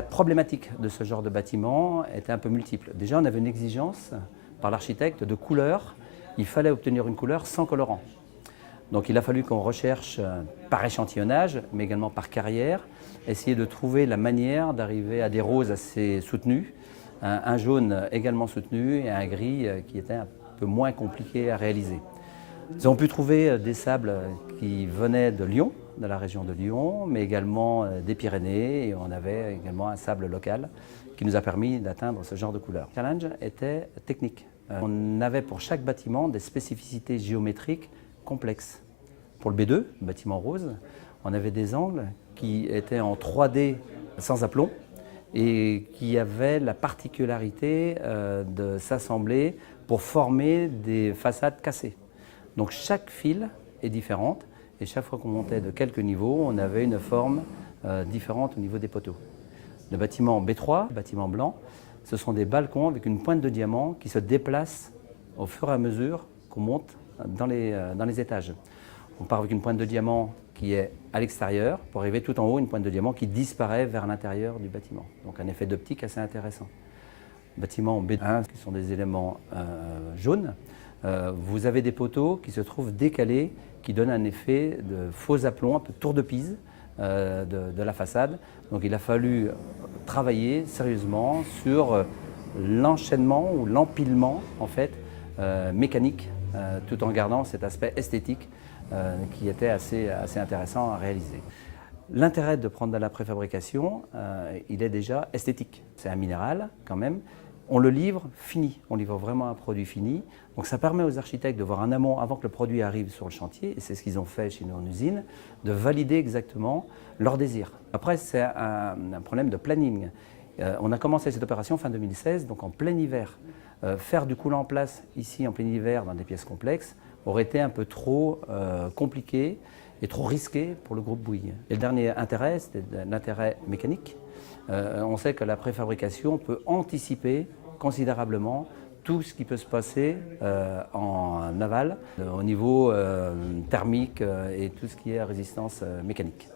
La problématique de ce genre de bâtiment était un peu multiple. Déjà, on avait une exigence par l'architecte de couleur. Il fallait obtenir une couleur sans colorant. Donc il a fallu qu'on recherche par échantillonnage, mais également par carrière, essayer de trouver la manière d'arriver à des roses assez soutenues, un jaune également soutenu et un gris qui était un peu moins compliqué à réaliser. Nous avons pu trouver des sables qui venaient de Lyon, de la région de Lyon, mais également des Pyrénées, et on avait également un sable local qui nous a permis d'atteindre ce genre de couleur. Le challenge était technique. On avait pour chaque bâtiment des spécificités géométriques complexes. Pour le B2, le bâtiment rose, on avait des angles qui étaient en 3D sans aplomb et qui avaient la particularité de s'assembler pour former des façades cassées. Donc chaque file est différente et chaque fois qu'on montait de quelques niveaux, on avait une forme différente au niveau des poteaux. Le bâtiment B3, le bâtiment blanc, ce sont des balcons avec une pointe de diamant qui se déplace au fur et à mesure qu'on monte dans les étages. On part avec une pointe de diamant qui est à l'extérieur pour arriver tout en haut, une pointe de diamant qui disparaît vers l'intérieur du bâtiment. Donc un effet d'optique assez intéressant. Bâtiment B1, qui sont des éléments jaunes, vous avez des poteaux qui se trouvent décalés, qui donnent un effet de faux aplomb, un peu tour de Pise de la façade. Donc il a fallu travailler sérieusement sur l'enchaînement ou l'empilement en fait, mécanique, tout en gardant cet aspect esthétique qui était assez intéressant à réaliser. L'intérêt de prendre de la préfabrication, il est déjà esthétique. C'est un minéral quand même. On le livre fini, on livre vraiment un produit fini. Donc ça permet aux architectes de voir en amont, avant que le produit arrive sur le chantier, et c'est ce qu'ils ont fait chez nous en usine, de valider exactement leur désir. Après, c'est un problème de planning. On a commencé cette opération fin 2016, donc en plein hiver. Faire du coulant en place ici en plein hiver dans des pièces complexes aurait été un peu trop compliqué et trop risqué pour le groupe Bouygues. Et le dernier intérêt, c'était l'intérêt mécanique. On sait que la préfabrication peut anticiper considérablement tout ce qui peut se passer en aval au niveau thermique et tout ce qui est résistance mécanique.